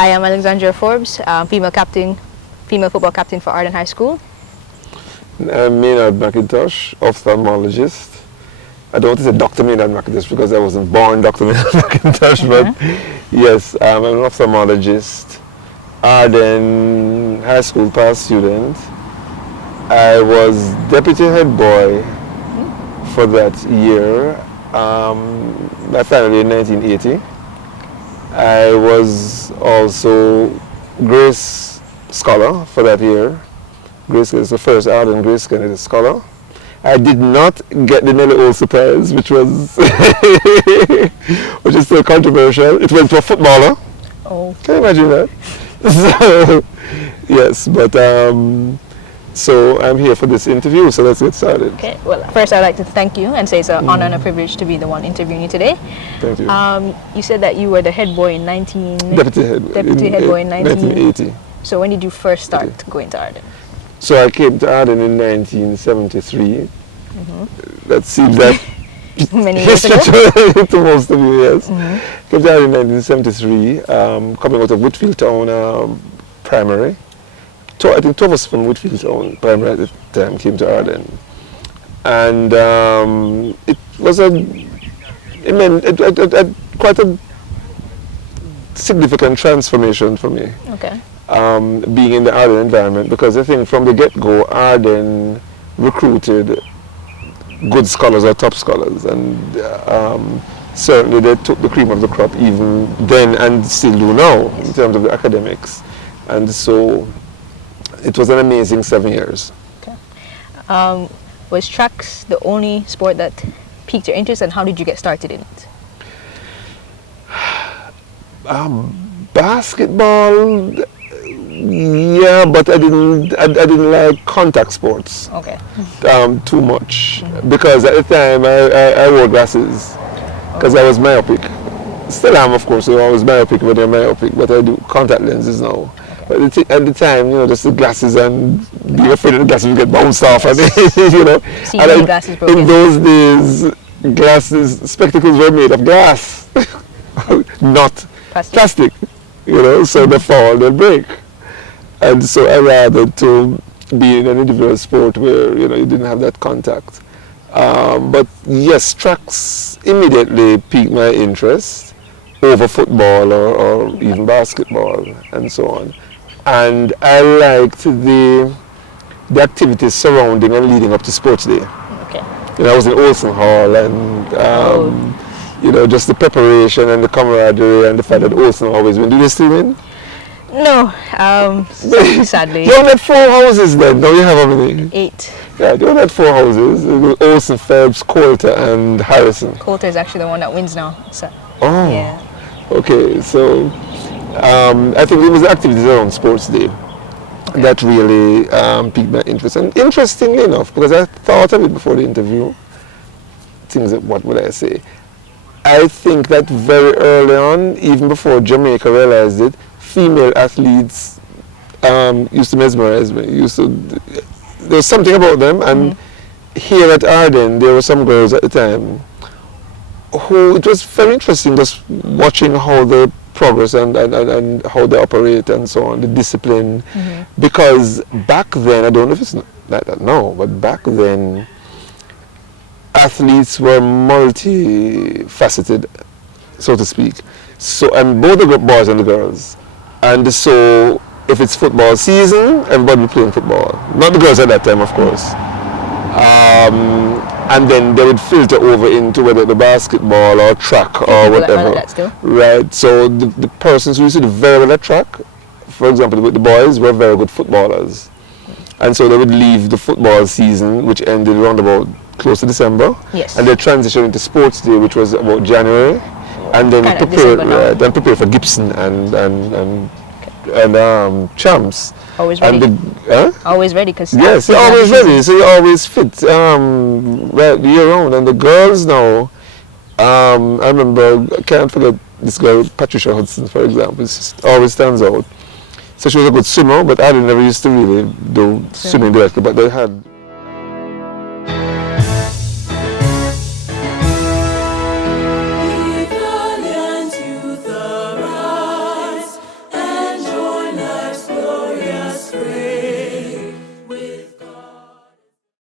I am Alexandra Forbes, female football captain for Ardenne High School. I'm Maynard McIntosh, ophthalmologist. I don't want to say Dr. Maynard McIntosh because I wasn't born Dr. Maynard McIntosh, but yes, I'm an ophthalmologist, Ardenne High School past student. I was deputy head boy for that year, my final year in 1980. I was also Grace Scholar for that year. Grace is the first Ardenne Grace Kennedy Scholar. I did not get the Nelly Olsen Prize, which was which is still controversial. It went to a footballer. Oh. Can you imagine that? So, yes, but so I'm here for this interview, so let's get started. Okay, well, first I'd like to thank you and say it's an honor and a privilege to be the one interviewing you today. Thank you. You said that you were the head boy in Deputy head boy in 1980. So when did you first start going to Ardenne? So I came to Ardenne in 1973. That seems like many years ago. to most of you, yes. Came to Ardenne in 1973, coming out of Whitfield Town Primary. I think two of us from Whitfield Town Primary at the time came to Ardenne. And it was quite a significant transformation for me. Okay. Being in the Ardenne environment, because I think from the get-go Ardenne recruited good scholars or top scholars, and certainly they took the cream of the crop even then and still do now in terms of the academics. And so it was an amazing 7 years. Okay. Was tracks the only sport that piqued your interest, and how did you get started in it? Basketball, yeah, but I didn't like contact sports. Okay. Too much, because at the time I wore glasses because I was myopic. Still am, of course. I was myopic when I'm myopic, but I do contact lenses now. But at the time, you know, just the glasses and being afraid that the glasses would get bounced off, and you know. And glasses broken. In those days, spectacles were made of glass, not plastic. You know, so they fall, they break. And so I rather to be in an individual sport where, you know, you didn't have that contact. But yes, tracks immediately piqued my interest over football or even basketball and so on. And I liked the activities surrounding and leading up to sports day. Okay. You know, I was in Olsen Hall, and you know, just the preparation and the camaraderie and the fact that Olsen always win. Do they still win? No, sadly. You only had 4 houses then. Now you have how many? 8. Yeah, you only had 4 houses. Olsen, Phelps, Coulter, and Harrison. Coulter is actually the one that wins now. So, oh. Yeah. Okay, so I think it was the activities around Sports Day that really piqued my interest. And interestingly enough, because I thought of it before the interview, what would I say? I think that very early on, even before Jamaica realized it, female athletes used to mesmerize me. There was something about them, and here at Ardenne, there were some girls at the time who, it was very interesting just watching how they progress and how they operate and so on, the discipline. Because back then, I don't know if it's like that now, but back then, athletes were multifaceted, so to speak. So, and both the boys and the girls. And so, if it's football season, everybody will be playing football. Not the girls at that time, of course. And then they would filter over into whether the basketball or track or whatever. Right. So the persons who used to do very well at track, for example, with the boys, were very good footballers. And so they would leave the football season, which ended around about close to December. Yes. And they transitioned into sports day, which was about January. And then prepare for Gibson and champs. Always ready. Always ready, because yes, you're always ready. So you're always fit, right, year round. And the girls now, I remember, I can't forget this girl, Patricia Hudson, for example. She always stands out. So she was a good swimmer, but I never used to really do swimming directly. But they had